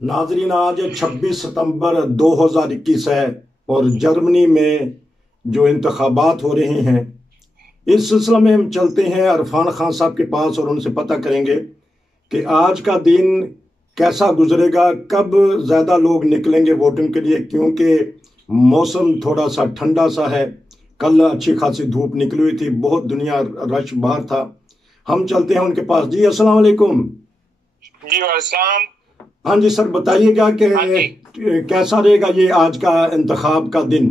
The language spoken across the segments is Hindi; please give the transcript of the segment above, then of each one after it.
नाजरीन, आज 26 सितंबर 2021 है और जर्मनी में जो इंतखाबात हो रहे हैं, इस सिलसिले में हम चलते हैं अरफान खान साहब के पास और उनसे पता करेंगे कि आज का दिन कैसा गुजरेगा, कब ज़्यादा लोग निकलेंगे वोटिंग के लिए, क्योंकि मौसम थोड़ा सा ठंडा सा है। कल अच्छी खासी धूप निकली हुई थी, बहुत दुनिया रश बाहर था। हम चलते हैं उनके पास। जी अस्सलाम वालेकुम। जी वालेकुम। हाँ जी सर, बताइएगा कि हाँ जी, कैसा रहेगा ये आज का इंतखाब का दिन।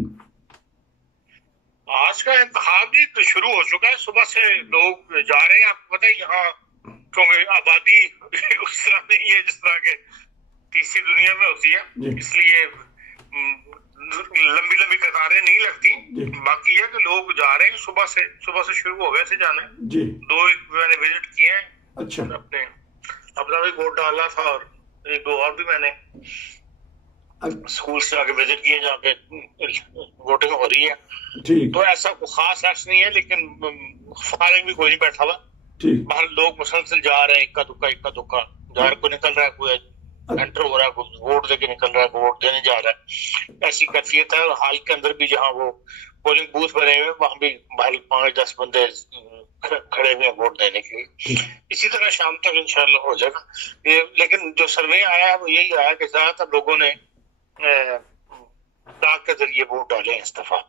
आज का इंतखाब भी तो शुरू हो चुका है। सुबह से लोग जा रहे हैं। आपको पता है यहाँ क्योंकि आबादी उस तरह नहीं है जिस तरह के तीसरी दुनिया में होती है, जी इसलिए लंबी लंबी कतारें नहीं लगती। जी बाकी है कि लोग जा रहे हैं। सुबह से शुरू हो गए थे जाने। जी। एक मैंने विजिट किए हैं अच्छा। अपने, अपना भी वोट डाला था और एक दो और भी मैंने स्कूल से आके विजिट किए जहाँ पे वोटिंग हो रही है। ठीक तो ऐसा कोई खास रश नहीं है, लेकिन फारिग भी कोई नहीं बैठा हुआ। ठीक। बाहर लोग मुसलसल जा रहे हैं, इक्का दुक्का घर को निकल रहा है, कोई एंटर हो रहा है, कोई वोट देके निकल रहा है, कोई वोट देने जा रहा है। ऐसी कैफियत है। और हाल के अंदर भी जहाँ वो पोलिंग बूथ बने हुए वहां भी बाहर 5-10 बंदे खड़े हुए हैं वोट देने के लिए। इसी तरह शाम तक इंशाल्लाह हो जाएगा ये। लेकिन जो सर्वे आया है वो यही आया कि ज्यादातर लोगों ने डाक के जरिए वोट डाले हैं इस दफा।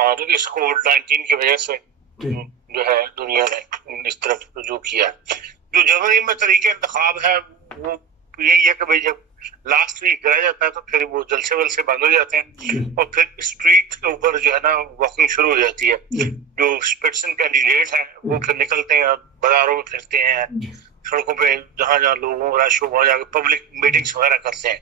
और इस कोविड-19 की वजह से जो है दुनिया ने इस तरफ रुजू किया। जो जर्मनी में तरीके इंतखाब है वो यही है कि भाई जब लास्ट वीक रह जाता है तो फिर वो जलसे वलसे बंद हो जाते हैं और फिर स्ट्रीट के ऊपर जो है ना वॉकिंग शुरू हो जाती है। जो स्पिट्सन कैंडिडेट है वो फिर निकलते हैं, बाजारों में फिरते हैं, सड़कों पे जहां जहां लोगों रश हो वहां जाकर पब्लिक मीटिंग्स वगैरह करते हैं।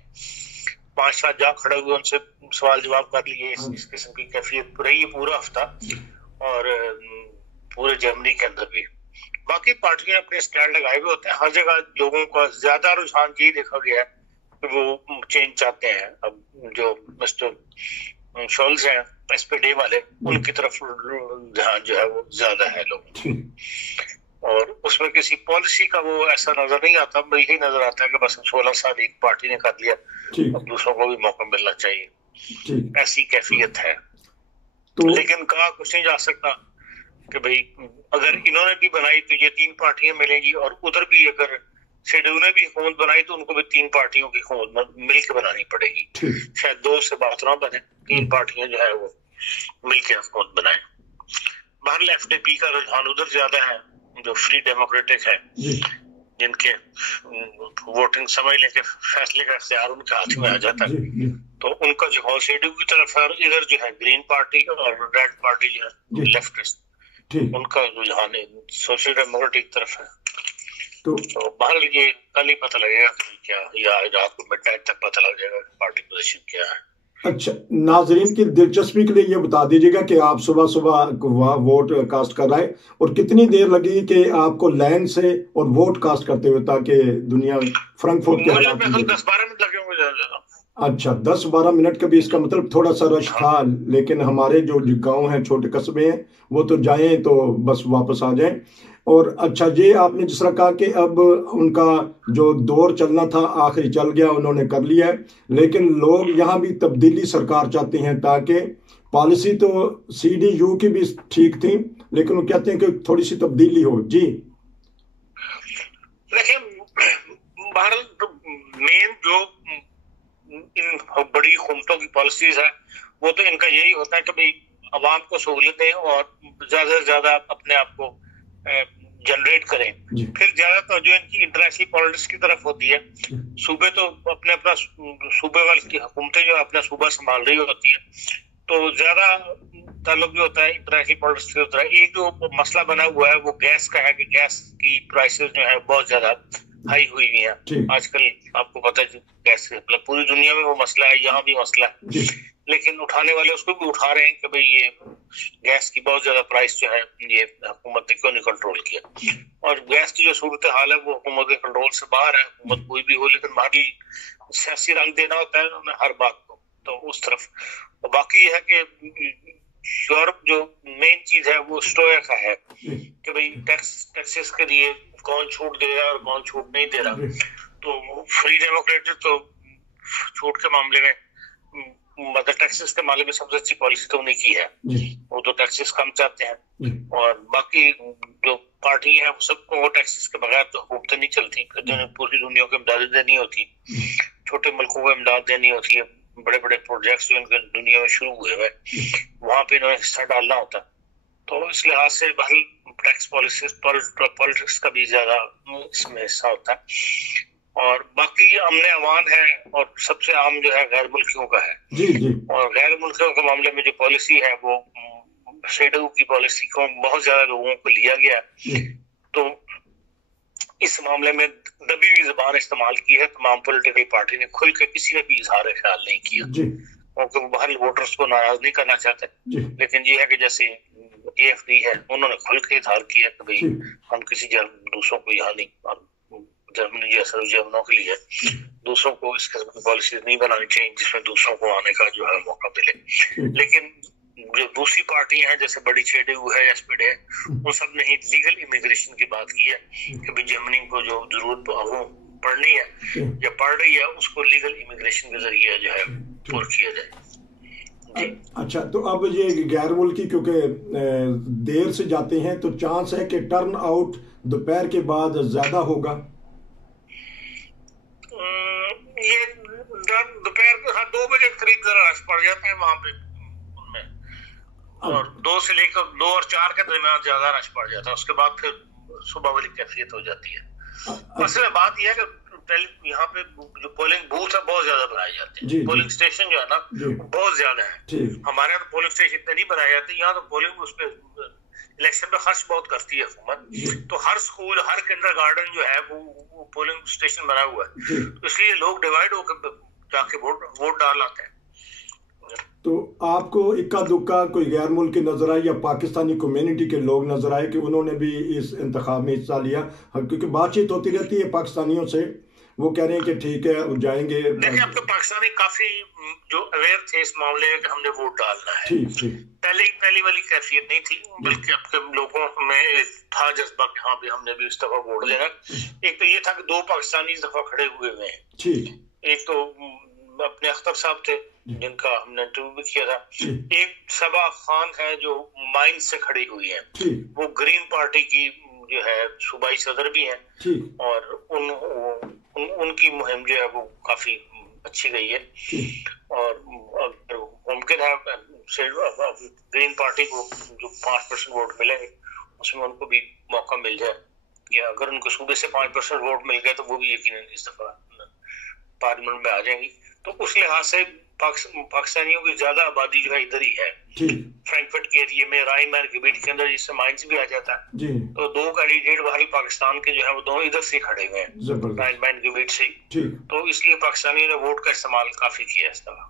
5-7 जा खड़े हुए उनसे सवाल जवाब कर लिए। इस किस्म की कैफियत रही है पूरा हफ्ता और पूरे जर्मनी के अंदर भी। बाकी पार्टियां अपने स्टैंड लगाए हुए होते हैं। हर जगह लोगों का ज्यादा रुझान यही देखा गया है कि वो चेंज चाहते हैं। अब जो मिस्टर शोल्स हैं एसपीडी वाले, उनकी तरफ ध्यान जो है वो ज्यादा है लोगों। और उसमें किसी पॉलिसी का वो ऐसा नजर नहीं आता। यही नजर आता है कि बस 16 साल एक पार्टी ने कर लिया, अब दूसरों को भी मौका मिलना चाहिए। ऐसी कैफियत है। लेकिन कहा कुछ नहीं जा सकता कि भाई अगर इन्होंने भी बनाई तो ये 3 पार्टियां मिलेंगी, और उधर भी अगर शेड्यूल ने भी हुकूमत बनाई तो उनको भी 3 पार्टियों की हुकूमत मिलकर बनानी पड़ेगी। शायद 2 से बात ना बने, 3 पार्टियां जो है वो मिलकर हुकूमत बनाए। बाहर एफडीपी का रुझान उधर ज्यादा है, जो फ्री डेमोक्रेटिक है, जिनके वोटिंग समझ लेके फैसले का इख्तियार उनके हाथ में आ जाता है। तो उनका जो है शेड्यूल की तरफ है। इधर जो है ग्रीन पार्टी और रेड पार्टी जो है लेफ्टिस्ट, उनका रुझान सोशल डेमोक्रेटिक तरफ है। तो बाहर ये कल ही पता लगेगा क्या, या रात को मिडनाइट तक पता लग जाएगा पार्टी पोजीशन क्या है। अच्छा, नाजरीन की दिलचस्पी के लिए ये बता दीजिएगा कि आप सुबह सुबह वोट कास्ट कर रहे हैं और कितनी देर लगी कि आपको लाइन से और वोट कास्ट करते हुए, ताकि दुनिया फ्रैंकफर्ट के हालात 10-12 मिनट लगे मुझे। अच्छा, 10-12 मिनट का भी इसका मतलब थोड़ा सा रश था। लेकिन हमारे जो गांव हैं, छोटे कस्बे हैं, वो तो जाएं तो बस वापस आ जाएं। और अच्छा, ये आपने जिस तरह कहा कि अब उनका जो दौर चलना था आखिरी चल गया, उन्होंने कर लिया है। लेकिन लोग यहाँ भी तब्दीली सरकार चाहते हैं, ताकि पॉलिसी तो CDU की भी ठीक थी, लेकिन वो कहते हैं कि थोड़ी सी तब्दीली हो। जी देखिए, भारत मेन जो इन बड़ी हुकूमतों की पॉलिसीज है वो तो इनका यही होता है कि भाई अवाम को सहूलियत दें और ज्यादा से ज्यादा अपने आप को जनरेट करें। फिर ज्यादातर जो इनकी इंटरनेशनल पॉलिटिक्स की तरफ होती है, सूबे तो अपना सूबे वाली की हुकूमतें जो अपना सूबा संभाल रही होती है, तो ज्यादा ताल्लुक भी होता है इंटरनेशनल पॉलिटिक्स से होता है। एक जो मसला बना हुआ है वो गैस का है कि गैस की प्राइसेस जो है बहुत ज्यादा हाई हुई हुई है आजकल। आपको पता है गैस मतलब पूरी दुनिया में वो मसला है, यहाँ भी मसला है। लेकिन उठाने वाले उसको भी उठा रहे हैं कि भाई ये गैस की बहुत ज्यादा प्राइस जो है ये हुकूमत ने क्यों नहीं कंट्रोल किया। और गैस की जो सूरत हाल है वो हुकूमत के कंट्रोल से बाहर है। हुकूमत कोई भी हो, लेकिन बाहरी सियासी रंग देना होता है उन्हें हर बात को, तो उस तरफ। और बाकी ये है कि यूरोप जो मेन चीज है वो स्टोया का है कि भाई टैक्सेस के लिए कौन छूट दे रहा है और कौन छूट नहीं दे रहा। तो फ्री फ्री डेमोक्रेट तो छूट के मामले में, मतलब टैक्सेस के मामले में सबसे अच्छी पॉलिसी तो उन्हें की है। वो तो टैक्सेस कम चाहते हैं, और बाकी जो पार्टी है वो सबको वो टैक्सेस के बगैर तो हुकूमत नहीं चलती। पूरी दुनिया को इमदाद देनी होती, छोटे मुल्कों को इमदाद देनी होती है, बड़े बड़े प्रोजेक्ट्स जो इनके दुनिया में शुरू हुए हुए वहां पे इन्होंने हिस्सा डालना होता। तो इस लिहाज से भाई टैक्स पॉलिटिक्स का भी ज्यादा इसमें हिस्सा होता है। और बाकी अमन अमान है, और सबसे आम जो है गैर मुल्कियों का है। और गैर मुल्कियों के मामले में जो पॉलिसी है वो शेडो की पॉलिसी को बहुत ज्यादा लोगों को लिया गया। तो इस मामले में दबी हुई जुबान इस्तेमाल की है। तमाम पॉलिटिकल पार्टी ने खुल के किसी ने भी इजहार ख्याल नहीं किया, क्योंकि वो बाहरी वोटर्स को नाराज नहीं करना चाहते। लेकिन ये है कि जैसे AFD है, उन्होंने खुल के इजहार किया कि भाई हम किसी दूसरों को यहाँ नहीं, जर्मनी जैसा जर्मनों के लिए दूसरों को इस किस्म की पॉलिसी नहीं बनानी चाहिए जिसमें दूसरों को आने का जो है मौका मिले। लेकिन जो दूसरी पार्टी हैं जैसे बड़ी CDU है, SPD है, उन सब ने ही लीगल इमिग्रेशन की बात की है कि भाई जर्मनी को जो जरूरत पड़नी है या पड़ रही है उसको लीगल इमिग्रेशन के जरिए जो है पूरा किया जाए। अच्छा, तो अब ये गैर मुल्की क्योंकि देर से जाते हैं तो चांस है कि टर्न आउट दोपहर के बाद ज्यादा होगा। ये दोपहर को 2 बजे करीब जरा रश पड़ जाता है वहां पे उनमें, और 2 से लेकर 2 और 4 के दरमियान ज्यादा रश पड़ जाता है। उसके बाद फिर सुबह वाली कैफियत हो जाती है। असल बात यह है कि यहाँ पे जो पोलिंग बूथ है बहुत ज्यादा बनाए जाते हैं। पोलिंग स्टेशन जो है ना बहुत ज्यादा है। हमारे यहाँ तो पोलिंग स्टेशन इतने नहीं बनाए जाते, यहाँ तो पोलिंग उस पे इलेक्शन पे खर्च बहुत करती है हुकूमत। तो हर स्कूल, हर किंडरगार्टन जो है वो पोलिंग स्टेशन बना हुआ है, तो इसलिए लोग डिवाइड होकर जाके वोट डाल आते हैं। तो आपको इक्का दुक्का कोई गैर मुल्की नजर आए या पाकिस्तानी कम्युनिटी के लोग नजर आए कि उन्होंने भी इस इंतखाब में हिस्सा लिया? क्योंकि बातचीत होती रहती है पाकिस्तानियों से, वो कह रहे हैं कि ठीक है वो जाएंगे। देखिए, अब तो पाकिस्तानी काफी जो अवेयर थे इस मामले में कि हमने वोट डालना है। पहली वाली कैफियत नहीं थी, बल्कि अब के लोगों में था जज्बा कि हाँ भी हमने भी इस दफा वोट देना। एक तो ये था कि 2 पाकिस्तानी इस दफा खड़े हुए हैं। एक तो अपने अख्तर साहब थे जिनका हमने इंटरव्यू भी किया था। एक सबा खान है जो माइन से खड़ी हुई है, वो ग्रीन पार्टी की जो है सूबाई सदर भी हैं, और उनकी मुहिम जो है वो काफी अच्छी गई है। और मुमकिन है ग्रीन पार्टी को जो 5% वोट मिलेंगे उसमें उनको भी मौका मिल जाए, या अगर उनको सूबे से 5% वोट मिल गए तो वो भी यकीनन इस दफा पार्लियामेंट में आ जाएंगी। तो उस लिहाज से पाकिस्तानियों की ज्यादा आबादी जो है इधर ही है। फ्रैंकफर्ट के एरिया में, राइमैन के बीट के अंदर, जिससे माइंस भी आ जाता है। तो 2 कैंडिडेट बाहरी पाकिस्तान के जो है वो दोनों इधर से खड़े हुए हैं, राइमैन के बीट से। तो इसलिए पाकिस्तानियों ने वोट का इस्तेमाल काफी किया इस दफा।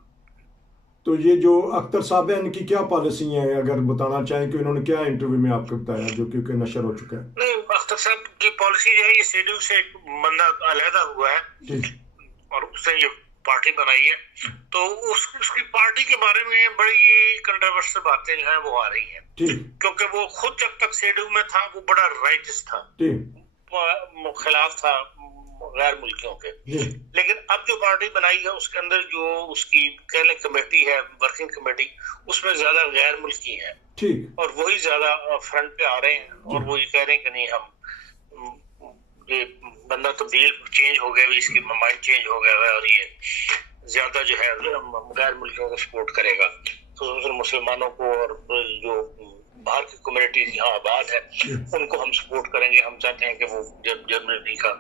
तो ये जो अख्तर साहब है इनकी क्या पॉलिसी है, अगर बताना चाहें कि उन्होंने क्या इंटरव्यू में आपको बताया जो क्योंकि नशर हो चुका है? नहीं, अख्तर साहब की पॉलिसी जो है ये शेड्यूल से एक बंदा अलहदा हुआ है और उसने ये पार्टी बनाई है। तो उसकी पार्टी के बारे में बड़ी कंट्रोवर्शियल बातें जो है वो आ रही हैं, क्योंकि वो खुद जब तक शेड्यूल में था वो बड़ा राइटिस्ट था, खिलाफ था गैर मुल्कियों के। लेकिन अब जो पार्टी बनाई है उसके अंदर जो उसकी कहने कमेटी है, वर्किंग कमेटी, उसमें ज्यादा गैर मुल्की है और वही ज्यादा फ्रंट पे आ रहे हैं, और वो ये कह रहे हैं कि नहीं, हम ये बंदा तब्दील चेंज हो गया, इसकी माइंड चेंज हो गया है और ये ज्यादा जो है गैर मुल्कियों को सपोर्ट करेगा, तो मुसलमानों को और जो बाहर की कम्युनिटीज यहाँ आबाद है उनको हम सपोर्ट करेंगे। हम चाहते हैं कि वो जर्मनी का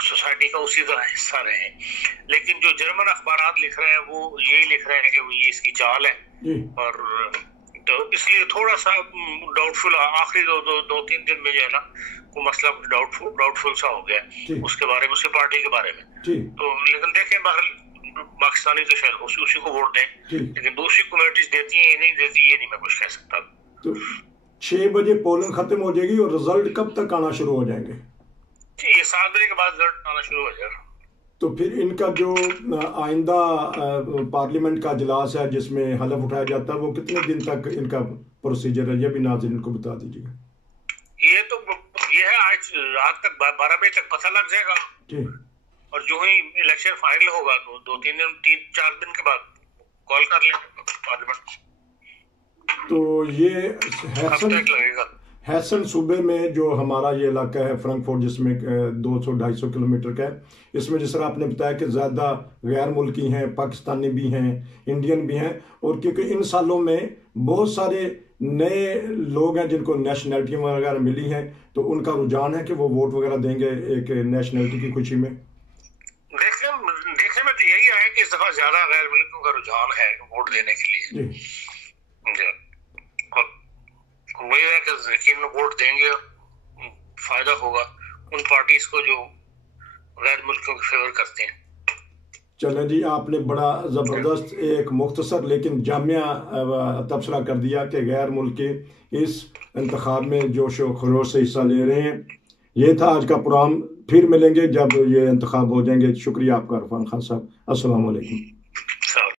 सोसाइटी का उसी तरह हिस्सा रहे। लेकिन जो जर्मन अखबार लिख रहे हैं वो यही लिख रहे हैं कि वो ये इसकी चाल है, और तो इसलिए थोड़ा सा डाउटफुल आखिरी 2-3 दिन में जो है ना वो मसला डाउटफुल सा हो गया उसके बारे में, उसकी पार्टी के बारे में। तो लेकिन देखें, बाहर पाकिस्तानी तो शायद उसी को वोट दें, लेकिन दूसरी कम्युनिटीज देती है नहीं देती, ये नहीं मैं कुछ कह सकता। तो 6 बजे पोलिंग खत्म हो जाएगी और रिजल्ट कब तक आना शुरू हो जाएंगे? ये 7 बजे के बाद रिजल्ट आना शुरू हो जाएगा। तो फिर इनका जो आइंदा पार्लियामेंट का इजलास है जिसमें हलफ उठाया जाता है वो कितने दिन तक इनका प्रोसीजर है, ये भी नाज़रीन को बता दीजिएगा। ये है आज रात तक 12 बजे तक पता लग जाएगा। और जो ही इलेक्शन फाइनल होगा तो 2-3 दिन के बाद कॉल कर लेंगे पार्लियामेंट। तो ये लगेगा हैसन सूबे में जो हमारा ये इलाका है फ्रैंकफर्ट, जिसमें 200-250 किलोमीटर का है, इसमें जिस तरह आपने बताया कि ज़्यादा गैर मुल्की हैं, पाकिस्तानी भी हैं, इंडियन भी हैं, और क्योंकि इन सालों में बहुत सारे नए लोग हैं जिनको नेशनैलिटी वगैरह मिली हैं, तो उनका रुझान है कि वो वोट वगैरह देंगे एक नेशनैलिटी की खुशी में। देखने में तो यही है कि इस दफा ज्यादा गैर मुल्कियों का रुझान है वोट देने के लिए। वही है कि यकीन वोट देंगे, फायदा होगा उन पार्टीज को जो गैर मुल्कियों के फेवर करते हैं। चले जी, आपने बड़ा ज़बरदस्त एक मुख्तसर लेकिन जामिया तबसरा कर दिया कि गैर मुल्की इस इंतखाब में जोश व खरोश से हिस्सा ले रहे हैं। ये था आज का प्रोग्राम, फिर मिलेंगे जब ये इंतखाब हो जाएंगे। शुक्रिया आपका इरफान खान साहब। अस्सलाम वालेकुम।